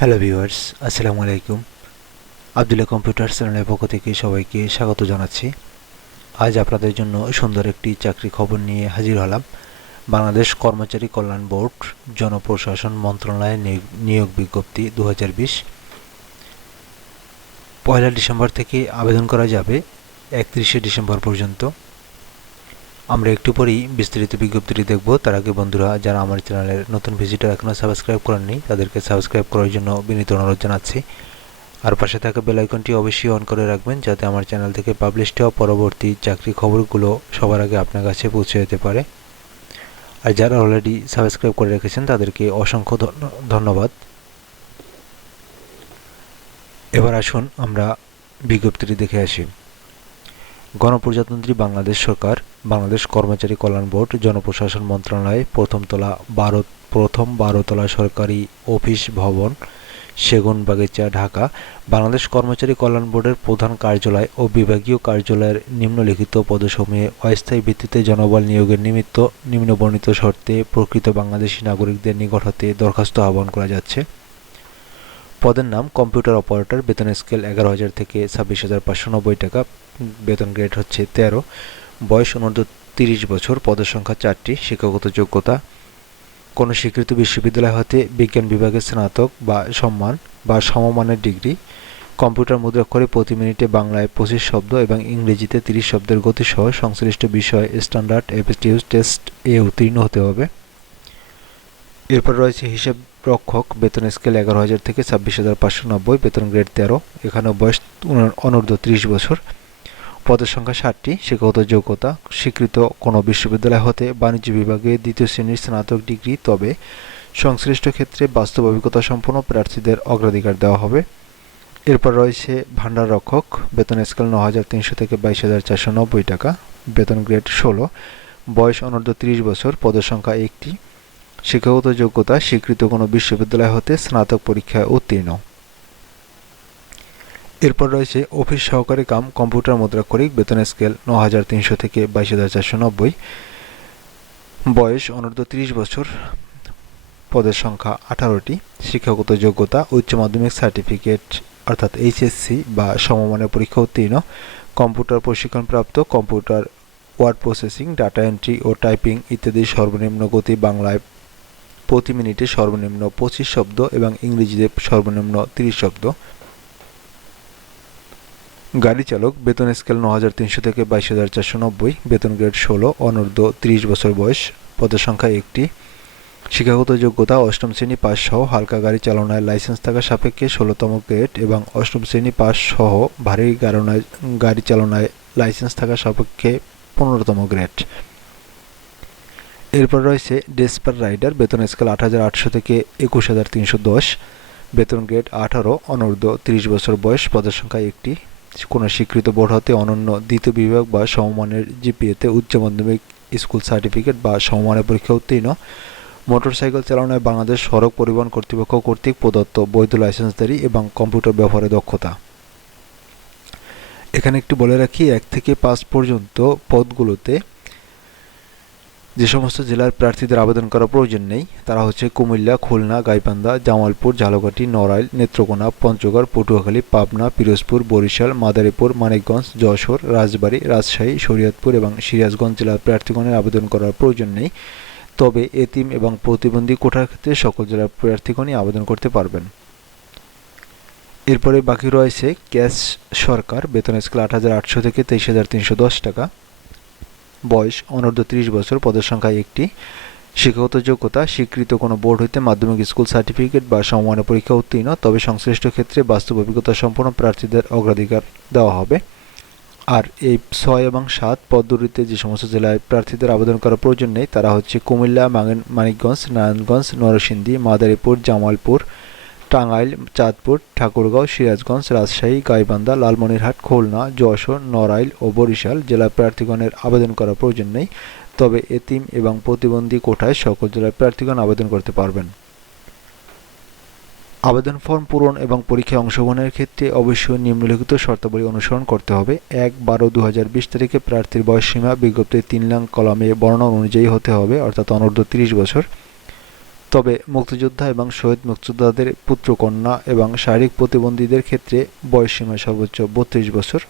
Hello viewers আসসালামু আলাইকুম Abdullah computer চ্যানেলের পক্ষ থেকে সবাইকে স্বাগত জানাচ্ছি। আজ আপনাদের জন্য সুন্দর একটি চাকরি খবর নিয়ে হাজির হলাম। বাংলাদেশ কর্মচারী কল্যাণ বোর্ড জনপ্রশাসন মন্ত্রণালয়ের নিয়োগ বিজ্ঞপ্তি দু হাজার বিশ। পয়লা ডিসেম্বর থেকে আবেদন করা যাবে একত্রিশে ডিসেম্বর পর্যন্ত। আমরা একটু পরেই বিস্তারিত বিজ্ঞপ্তিটি দেখব। তার আগে বন্ধুরা, যারা আমার চ্যানেলের নতুন ভিজিটার এখনও সাবস্ক্রাইব করেননি, তাদেরকে সাবস্ক্রাইব করার জন্য বিনীত অনুরোধ জানাচ্ছি। আর পাশে থাকা বেল আইকনটি অবশ্যই অন করে রাখবেন, যাতে আমার চ্যানেল থেকে পাবলিশ হওয়া পরবর্তী চাকরি খবরগুলো সবার আগে আপনার কাছে পৌঁছে যেতে পারে। আর যারা অলরেডি সাবস্ক্রাইব করে রেখেছেন, তাদেরকে অসংখ্য ধন্য- ধন্যবাদ। এবার আসুন আমরা বিজ্ঞপ্তিটি দেখে আসি। গণপ্রজাতন্ত্রী বাংলাদেশ সরকার, বাংলাদেশ কর্মচারী কল্যাণ বোর্ড, জনপ্রশাসন মন্ত্রণালয়, প্রথমতলা বারো, প্রথম বারোতলা সরকারি অফিস ভবন, সেগুনবাগিচা, ঢাকা, বাংলাদেশ কর্মচারী কল্যাণ বোর্ডের প্রধান কার্যালয় ও বিভাগীয় কার্যালয়ের নিম্নলিখিত পদসমূহে অস্থায়ী ভিত্তিতে জনবল নিয়োগের নিমিত্ত নিম্নবর্ণিত শর্তে প্রকৃত বাংলাদেশী নাগরিকদের নিকট হতে দরখাস্ত আহ্বান করা যাচ্ছে। পদের নাম কম্পিউটার অপারেটর, বেতন স্কেল এগারো হাজার থেকে ছাব্বিশ হাজার পাঁচশো নব্বই টাকা, বেতন গ্রেড হচ্ছে তেরো। বয়স অনূর্ধ্ব তিরিশ বছর, পদের সংখ্যা চারটি, শিক্ষাগত যোগ্যতা। কোনো স্বীকৃত বিশ্ববিদ্যালয় হতে বিজ্ঞান বিভাগের স্নাতক বা সম্মান বা সমমানের ডিগ্রি। কম্পিউটার মুদ্রাক্ষরে প্রতি মিনিটে বাংলায় পঁচিশ শব্দ এবং ইংরেজিতে তিরিশ শব্দের গতিসহ সংশ্লিষ্ট বিষয় স্ট্যান্ডার্ড এপটিউজ টেস্ট এ উত্তীর্ণ হতে হবে। এরপর রয়েছে হিসাব রক্ষক বেতন স্কেল এগারো হাজার থেকে ছাব্বিশ হাজার পাঁচশো নব্বই, বেতন গ্রেড তেরো। এখানেও বয়স অনূর্ধ্ব ত্রিশ বছর। পদের সংখ্যা ষাটটি। শিক্ষাগত যোগ্যতা, স্বীকৃত কোনো বিশ্ববিদ্যালয় হতে বাণিজ্য বিভাগে দ্বিতীয় শ্রেণির স্নাতক ডিগ্রি, তবে সংশ্লিষ্ট ক্ষেত্রে বাস্তব অভিজ্ঞতা সম্পন্ন প্রার্থীদের অগ্রাধিকার দেওয়া হবে। এরপর রয়েছে ভান্ডার রক্ষক। বেতন স্কেল ন হাজার তিনশো থেকে বাইশ হাজার চারশো নব্বই টাকা। বেতন গ্রেড ষোলো। বয়স অনূর্ধ্ব ত্রিশ বছর। পদের সংখ্যা একটি। শিক্ষাগত যোগ্যতা স্বীকৃত কোনো বিশ্ববিদ্যালয় হতে স্নাতক পরীক্ষায় উত্তীর্ণ। এরপর রয়েছে অফিস সহকারী কাম, কম্পিউটার মুদ্রাক্ষরিক, বেতন স্কেল ন হাজার তিনশো থেকে বাইশ হাজার চারশো নব্বই। বয়স অনূর্ধ্ব তিরিশ বছর, পদের সংখ্যা আঠারোটি। শিক্ষাগত যোগ্যতা উচ্চ মাধ্যমিক সার্টিফিকেট, অর্থাৎ এইচএসসি বা সমমানের পরীক্ষা উত্তীর্ণ। কম্পিউটার প্রশিক্ষণপ্রাপ্ত computer word processing, data entry ও টাইপিং ইত্যাদি সর্বনিম্ন গতি বাংলায় প্রতি মিনিটে সর্বনিম্ন পঁচিশ শব্দ এবং ইংরেজিতে সর্বনিম্ন তিরিশ শব্দ। গাড়ি চালক, বেতন স্কেল ন হাজার তিনশো থেকে বাইশ হাজার চারশো নব্বই, বেতন গ্রেড ষোলো, অনূর্ধ্ব ত্রিশ বছর বয়স, পদের সংখ্যা একটি। শিক্ষাগত যোগ্যতা, অষ্টম শ্রেণি পাস সহ হালকা গাড়ি চালনায় লাইসেন্স থাকা সাপেক্ষে ষোলোতম গ্রেড এবং অষ্টম শ্রেণি পাস সহ ভারী গাড়ি চালনায় লাইসেন্স থাকা সাপেক্ষে পনেরোতম গ্রেড। এরপর রয়েছে ডেসপার রাইডার বেতন স্কেল আট হাজার আটশো থেকে একুশ হাজার তিনশো দশ, বেতন গ্রেড আঠারো, অনূর্ধ্ব তিরিশ বছর বয়স, পদের সংখ্যা একটি। কোনো স্বীকৃত বোর্ড হতে অনন্য দ্বিতীয় বিভাগ বা সমমানের জিপিএতে উচ্চ মাধ্যমিক স্কুল সার্টিফিকেট বা সমমানের পরীক্ষা উত্তীর্ণ। মোটরসাইকেল চালানোয় বাংলাদেশ সড়ক পরিবহন কর্তৃপক্ষ কর্তৃক প্রদত্ত বৈধ লাইসেন্সধারী এবং কম্পিউটার ব্যবহারে দক্ষতা। এখানে একটু বলে রাখি, এক থেকে পাঁচ পর্যন্ত পদগুলোতে যে সমস্ত জেলার প্রার্থীদের আবেদন করার প্রয়োজন নেই, তারা হচ্ছে কুমিল্লা, খুলনা, গাইবান্ধা, জামালপুর, ঝালকাঠি, নড়াইল, নেত্রকোনা, পঞ্চগড়, পটুয়াখালী, পাবনা, পিরোজপুর, বরিশাল, মাদারীপুর, মানিকগঞ্জ, যশোর, রাজবাড়ী, রাজশাহী, শরীয়তপুর এবং সিরাজগঞ্জ জেলার প্রার্থীগণের আবেদন করার প্রয়োজন নেই। তবে এতিম এবং প্রতিবন্ধী কোঠার ক্ষেত্রে সকল জেলার প্রার্থীগণই আবেদন করতে পারবেন। এরপরে বাকি রয়েছে ক্যাশ সরকার, বেতন স্কেল আট হাজার আটশো থেকে তেইশ হাজার তিনশো দশ টাকা। বয়স অনূর্ধ্ব ত্রিশ বছর, পদের সংখ্যা একটি। শিক্ষাগত যোগ্যতা, স্বীকৃত কোনো বোর্ড হইতে মাধ্যমিক স্কুল সার্টিফিকেট বা সমমানের পরীক্ষা উত্তীর্ণ, তবে সংশ্লিষ্ট ক্ষেত্রে বাস্তব অভিজ্ঞতা সম্পন্ন প্রার্থীদের অগ্রাধিকার দেওয়া হবে। আর এই ছয় এবং সাত পদ্ধতিতে যে সমস্ত জেলায় প্রার্থীদের আবেদন করার প্রয়োজন নেই, তারা হচ্ছে কুমিল্লা মানিকগঞ্জ, নারায়ণগঞ্জ, নরসিংদী, মাদারীপুর, জামালপুর টাঙ্গাইল, চাঁদপুর, ঠাকুরগাঁও, সিরাজগঞ্জ, রাজশাহী, গাইবান্ধা, লালমনিরহাট, খুলনা, যশোর, নড়াইল ও বরিশাল জেলার প্রার্থীগণের আবেদন করার প্রয়োজন নেই। তবে এতিম এবং প্রতিবন্ধী কোঠায় সকল জেলার প্রার্থীগণ আবেদন করতে পারবেন। আবেদন ফর্ম পূরণ এবং পরীক্ষায় অংশগ্রহণের ক্ষেত্রে অবশ্যই নিম্নলিখিত শর্তাবলী অনুসরণ করতে হবে। এক বারো দু তারিখে প্রার্থীর বয়সসীমা, বিজ্ঞপ্তির তিন লাখ কলামে বর্ণনা অনুযায়ী হতে হবে, অর্থাৎ অনূর্ধ্ব তিরিশ বছর। তবে মুক্তিযোদ্ধা এবং শহীদ মুক্তিযোদ্ধাদের পুত্রকন্যা এবং শারীরিক প্রতিবন্ধীদের ক্ষেত্রে বয়সসীমা সর্বোচ্চ বত্রিশ বছর।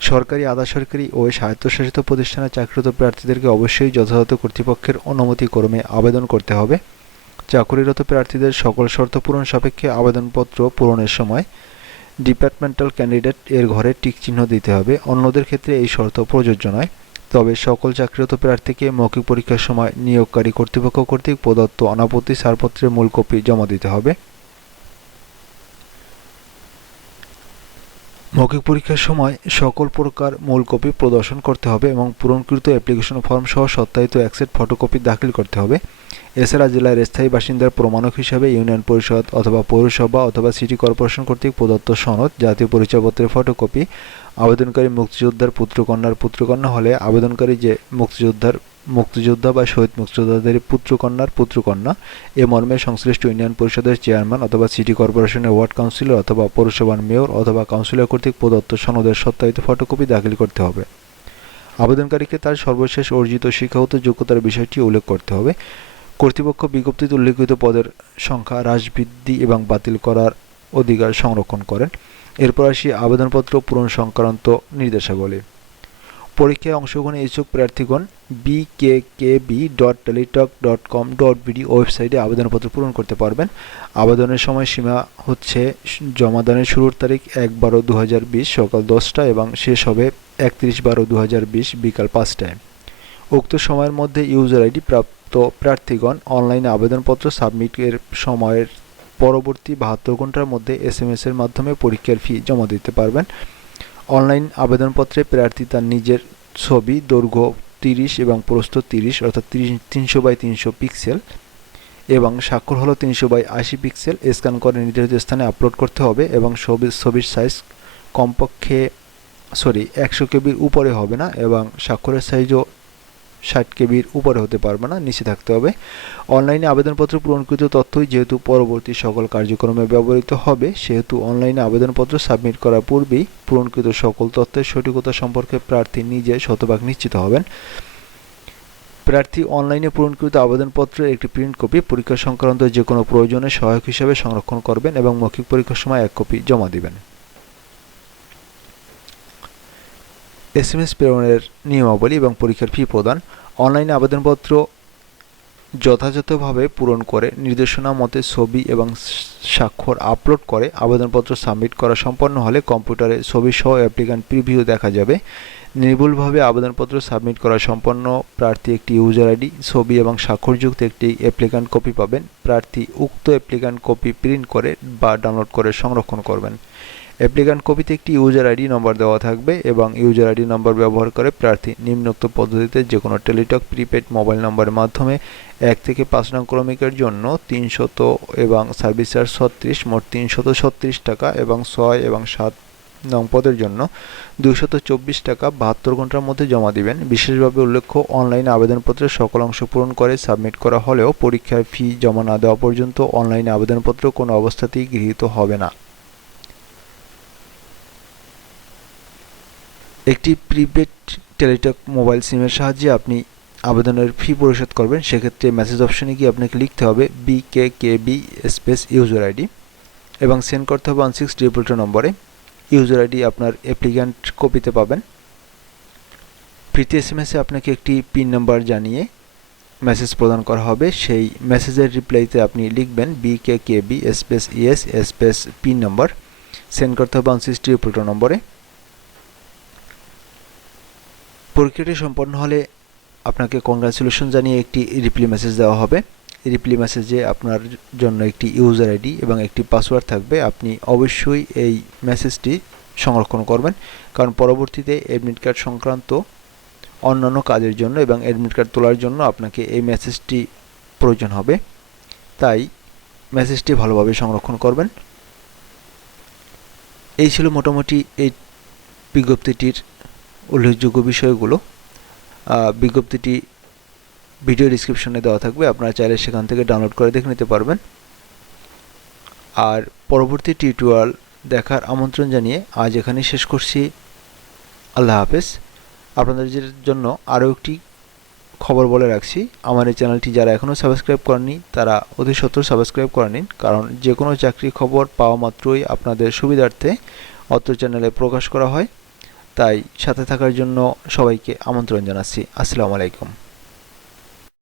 সরকারি আধা সরকারি ও স্বায়ত্তশাসিত প্রতিষ্ঠানে চাকরিরত প্রার্থীদেরকে অবশ্যই যথাযথ কর্তৃপক্ষের অনুমতি ক্রমে আবেদন করতে হবে। চাকরিরত প্রার্থীদের সকল শর্ত পূরণ সাপেক্ষে আবেদনপত্র পূরণের সময় ডিপার্টমেন্টাল ক্যান্ডিডেট এর ঘরে টিক চিহ্ন দিতে হবে। অন্যদের ক্ষেত্রে এই শর্ত প্রযোজ্য নয়। তবে সকল চাকরিরত প্রার্থীকে মৌখিক পরীক্ষার সময় নিয়োগকারী কর্তৃপক্ষ কর্তৃক প্রদত্ত অনাপত্তি ছাড়পত্রের মূল কপি জমা দিতে হবে। মৌখিক পরীক্ষার সময় সকল প্রকার মূল কপি প্রদর্শন করতে হবে এবং পূরণকৃত অ্যাপ্লিকেশন ফর্ম সহ সত্যায়িত অ্যাকসেপ্ট ফটোকপি দাখিল করতে হবে। এছাড়া জেলার স্থায়ী বাসিন্দার প্রমাণক হিসাবে ইউনিয়ন পরিষদ অথবা পৌরসভা অথবা সিটি কর্পোরেশন কর্তৃক প্রদত্ত সনদ, জাতীয় পরিচয়পত্রের ফটোকপি আবেদনকারী মুক্তিযোদ্ধার পুত্রকন্যার পুত্রকন্যা হলে আবেদনকারী যে মুক্তিযোদ্ধার মুক্তিযোদ্ধা বা শহীদ মুক্তিযোদ্ধাদের পুত্রকন্যার পুত্রকন্যা এ মর্মে সংশ্লিষ্ট ইউনিয়ন পরিষদের চেয়ারম্যান অথবা সিটি কর্পোরেশনের ওয়ার্ড কাউন্সিলর অথবা পৌরসভার মেয়র অথবা কাউন্সিলর কর্তৃক প্রদত্ত সনদের সত্যায়িত ফটোকপি দাখিল করতে হবে। আবেদনকারীকে তার সর্বশেষ অর্জিত শিক্ষাগত যোগ্যতার বিষয়টি উল্লেখ করতে হবে। কর্তৃপক্ষ বিজ্ঞপ্তিতে উল্লেখিত পদের সংখ্যা হ্রাস বৃদ্ধি এবং বাতিল করার অধিকার সংরক্ষণ করেন। এরপর আসি আবেদনপত্র পূরণ সংক্রান্ত নির্দেশাবলী। পরীক্ষায় অংশগ্রহণে ইচ্ছুক প্রার্থীগণ B K K B dot Teletalk dot com dot BD ওয়েবসাইটে আবেদনপত্র পূরণ করতে পারবেন। আবেদনের সময়সীমা হচ্ছে জমাদানের শুরুর তারিখ এক বারো দু সকাল দশটা এবং শেষ হবে একত্রিশ বারো দু বিকাল পাঁচটায়। উক্ত সময়ের মধ্যে ইউজার আইডি প্রাপ্ত প্রার্থীগণ অনলাইনে আবেদনপত্র সাবমিটের সময়ের পরবর্তী বাহাত্তর ঘণ্টার মধ্যে এস এম এর মাধ্যমে পরীক্ষার ফি জমা দিতে পারবেন। অনলাইন আবেদনপত্রে প্রার্থী তার নিজের ছবি, দৈর্ঘ্য তিরিশ এবং প্রস্থ তিরিশ, অর্থাৎ তিনশো বাই তিনশো পিক্সেল এবং স্বাক্ষর হলো তিনশো বাই আশি পিক্সেল। স্ক্যান করে নির্ধারিত স্থানে আপলোড করতে হবে এবং ছবির সাইজ কমপক্ষে সরি একশো কেবির উপরে হবে না এবং স্বাক্ষরের সাইজও ষাট কেবির উপরে হতে পারবে না, নিচে থাকতে হবে। অনলাইনে আবেদনপত্র পূরণকৃত তথ্যই যেহেতু পরবর্তী সকল কার্যক্রমে ব্যবহৃত হবে, সেহেতু অনলাইনে আবেদনপত্র সাবমিট করার পূর্বেই পূরণকৃত সকল তথ্যের সঠিকতা সম্পর্কে প্রার্থী নিজে শতভাগ নিশ্চিত হবেন। প্রার্থী অনলাইনে পূরণকৃত আবেদনপত্রের একটি প্রিন্ট কপি পরীক্ষা সংক্রান্ত যে কোনো প্রয়োজনে সহায়ক হিসাবে সংরক্ষণ করবেন এবং মৌখিক পরীক্ষার সময় এক কপি জমা দিবেন। এস এম এস প্রেরণের নিয়মাবলী এবং পরীক্ষার ফি প্রদান, অনলাইনে আবেদনপত্র যথাযথভাবে পূরণ করে, নির্দেশনা মতে ছবি এবং স্বাক্ষর আপলোড করে, আবেদনপত্র সাবমিট করা সম্পন্ন হলে কম্পিউটারে ছবি সহ অ্যাপ্লিক্যান্ট প্রিভিউ দেখা যাবে। নির্ভুলভাবে আবেদনপত্র সাবমিট করা সম্পন্ন প্রার্থী একটি ইউজার আইডি, ছবি এবং স্বাক্ষরযুক্ত একটি অ্যাপ্লিক্যান্ট কপি পাবেন। প্রার্থী উক্ত অ্যাপ্লিক্যান্ট কপি প্রিন্ট করে বা ডাউনলোড করে সংরক্ষণ করবেন। অ্যাপ্লিক্যান্ট কপিতে একটি ইউজার আইডি নম্বর দেওয়া থাকবে এবং ইউজার আইডি নম্বর ব্যবহার করে প্রার্থী নিম্নোক্ত পদ্ধতিতে যে কোনো টেলিটক প্রিপেড মোবাইল নম্বরের মাধ্যমে এক থেকে পাঁচ নং ক্রমিকের জন্য তিনশত এবং সার্ভিস চার্জ ছত্রিশ, মোট তিনশত ছত্রিশ টাকা এবং ছয় এবং সাত নং পদের জন্য দুইশত চব্বিশ টাকা বাহাত্তর ঘণ্টার মধ্যে জমা দিবেন। বিশেষভাবে উল্লেখ্য অনলাইনে আবেদনপত্রের সকল অংশ পূরণ করে সাবমিট করা হলেও পরীক্ষার ফি জমা না দেওয়া পর্যন্ত অনলাইনে আবেদনপত্র কোনো অবস্থাতেই গৃহীত হবে না। একটি প্রিপেড টেলিটক মোবাইল সিমের সাহায্যে আপনি আবেদনের ফি পরিশোধ করবেন, সেক্ষেত্রে মেসেজ অপশনে গিয়ে আপনাকে লিখতে হবে B K K B space user ID এবং সেন্ড করতে হবে ওয়ান সিক্স ট্রিপল টু নম্বরে। ইউজার আইডি আপনার অ্যাপ্লিক্যান্ট কপিতে পাবেন। প্রীতি এস এম এসে আপনাকে একটি পিন নাম্বার জানিয়ে মেসেজ প্রদান করা হবে। সেই মেসেজের রিপ্লাইতে আপনি লিখবেন B K K B space yes space PIN number send করতে হবে ওয়ান সিক্স ট্রিপল টু নম্বরে। পরীক্ষাটি সম্পন্ন হলে আপনাকে কংগ্রাচুলেশন জানিয়ে একটি রিপ্লি মেসেজ দেওয়া হবে। রিপ্লি মেসেজে আপনার জন্য একটি ইউজার আইডি এবং একটি পাসওয়ার্ড থাকবে। আপনি অবশ্যই এই মেসেজটি সংরক্ষণ করবেন। কারণ পরবর্তীতে অ্যাডমিট কার্ড সংক্রান্ত অন্যান্য কাজের জন্য এবং অ্যাডমিট কার্ড তোলার জন্য আপনাকে এই মেসেজটি প্রয়োজন হবে। তাই মেসেজটি ভালোভাবে সংরক্ষণ করবেন। এই ছিল মোটামুটি এই বিজ্ঞপ্তিটির উল্লেখযোগ্য বিষয়গুলো বিজ্ঞপ্তিটি ভিডিও ডিসক্রিপশনে দেওয়া থাকবে, আপনারা চাইলে সেখান থেকে ডাউনলোড করে দেখে নিতে পারবেন। আর পরবর্তী টিউটোরিয়াল দেখার আমন্ত্রণ জানিয়ে আজ এখানেই শেষ করছি। আল্লাহ হাফেজ। আপনাদের জন্য আরও একটি খবর বলে রাখছি, আমার এই চ্যানেলটি যারা এখনও সাবস্ক্রাইব করেননি, তারা অতি সত্তর সাবস্ক্রাইব করে নিন, কারণ যে কোনো চাকরির খবর পাওয়া মাত্রই আপনাদের সুবিধার্থে অত্র চ্যানেলে প্রকাশ করা হয়। তাই সাথে থাকার জন্য সবাইকে আমন্ত্রণ জানাচ্ছি। আসসালামু আলাইকুম।